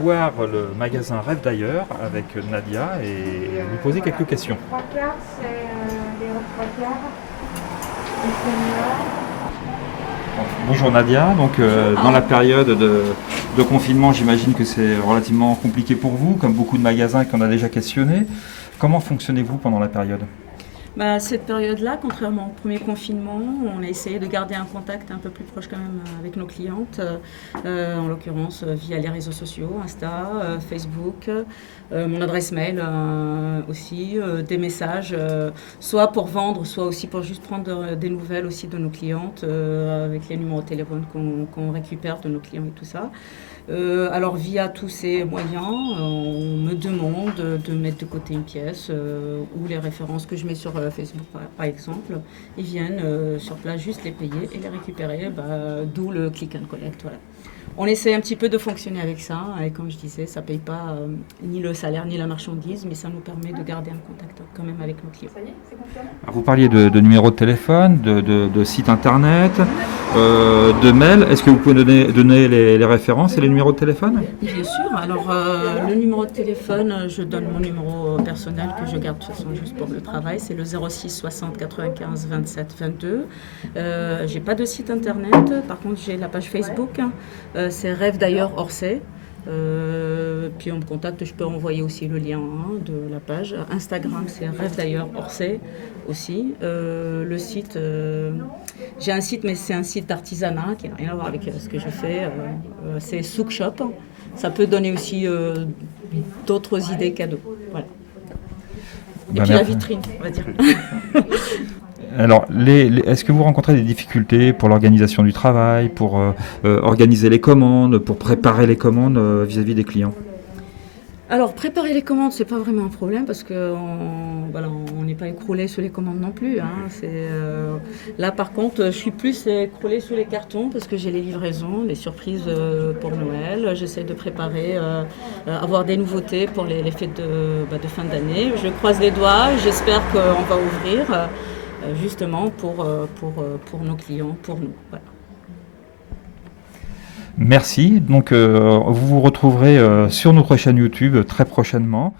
voir le magasin Rêve d'ailleurs avec Nadia et lui poser quelques questions. Trois quarts, c'est les trois quarts. Les seniors. Bonjour Nadia, donc dans la période de confinement, j'imagine que c'est relativement compliqué pour vous, comme beaucoup de magasins qu'on a déjà questionnés. Comment fonctionnez-vous pendant la période ? Cette période-là, contrairement au premier confinement, on a essayé de garder un contact un peu plus proche quand même avec nos clientes, en l'occurrence via les réseaux sociaux, Insta, Facebook, mon adresse mail aussi, des messages, soit pour vendre, soit aussi pour juste prendre des nouvelles aussi de nos clientes, avec les numéros de téléphone qu'on récupère de nos clients et tout ça. Alors via tous ces moyens, on me demande de mettre de côté une pièce ou les références que je mets sur Facebook par exemple. Ils viennent sur place juste les payer et les récupérer, d'où le click and collect. Voilà. On essaie un petit peu de fonctionner avec ça et comme je disais, ça ne paye pas ni le salaire ni la marchandise, mais ça nous permet de garder un contact quand même avec nos clients. Ça y est, c'est confirmé. Alors, vous parliez de numéro de téléphone, de site internet, de mail. Est-ce que vous pouvez donner les références et les numéros de téléphone ? Bien sûr. Alors, le numéro de téléphone, je donne mon numéro personnel que je garde de toute façon juste pour le travail. C'est le 06 60 95 27 22. J'ai pas de site internet. Par contre, j'ai la page Facebook. C'est Rêve d'ailleurs Orsay. Puis on me contacte, je peux envoyer aussi le lien de la page. Instagram, c'est Rêve d'ailleurs Orsay aussi. Le site, j'ai un site, mais c'est un site d'artisanat qui n'a rien à voir avec ce que je fais. C'est Souk Shop. Ça peut donner aussi d'autres idées cadeaux. Voilà. Et puis la vitrine, on va dire. Alors, est-ce que vous rencontrez des difficultés pour l'organisation du travail, pour organiser les commandes, pour préparer les commandes vis-à-vis des clients ? Alors, préparer les commandes, c'est pas vraiment un problème parce qu'on n'est pas écroulé sur les commandes non plus. Là, par contre, je suis plus écroulée sur les cartons parce que j'ai les livraisons, les surprises pour Noël. J'essaie de préparer, avoir des nouveautés pour les fêtes de fin d'année. Je croise les doigts, j'espère qu'on va ouvrir justement pour nos clients, pour nous. Voilà. Merci. Donc, vous vous retrouverez sur notre chaîne YouTube très prochainement.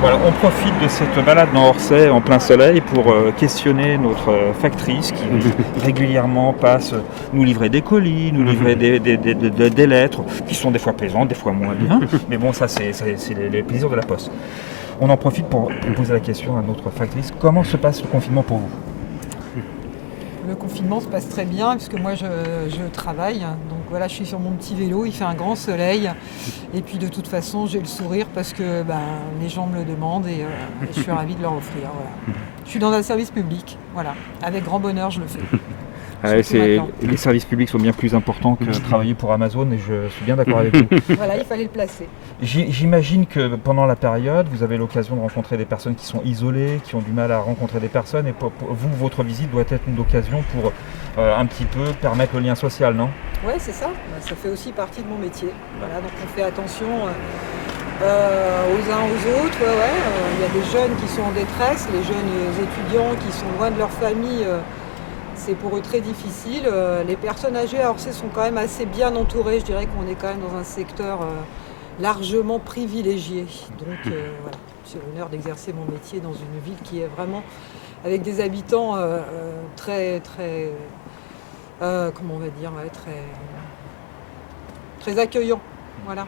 Voilà, on profite de cette balade dans Orsay en plein soleil pour questionner notre factrice qui régulièrement passe nous livrer des colis, nous livrer des lettres qui sont des fois plaisantes, des fois moins bien. Mais bon, ça c'est les plaisirs de la poste. On en profite pour poser la question à notre factrice. Comment se passe le confinement pour vous ? Le confinement se passe très bien puisque moi je travaille, donc voilà, je suis sur mon petit vélo, il fait un grand soleil et puis de toute façon j'ai le sourire parce que les gens me le demandent et je suis ravie de leur offrir. Voilà. Je suis dans un service public, voilà, avec grand bonheur je le fais. surtout maintenant. Les services publics sont bien plus importants que travailler pour Amazon et je suis bien d'accord avec vous. Voilà, il fallait le placer. J'imagine que pendant la période, vous avez l'occasion de rencontrer des personnes qui sont isolées, qui ont du mal à rencontrer des personnes et pour vous, votre visite doit être une occasion pour un petit peu permettre le lien social, non? Ouais, c'est ça. Ça fait aussi partie de mon métier. Voilà, donc on fait attention aux uns aux autres. Il y a des jeunes qui sont en détresse, les jeunes étudiants qui sont loin de leur famille. C'est pour eux très difficile. Les personnes âgées à Orsay sont quand même assez bien entourées. Je dirais qu'on est quand même dans un secteur largement privilégié. Donc voilà, j'ai l'honneur d'exercer mon métier dans une ville qui est vraiment avec des habitants très comment on va dire, très accueillants. Voilà.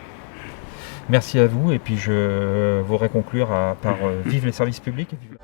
Merci à vous et puis je voudrais conclure par vive les services publics. Et vive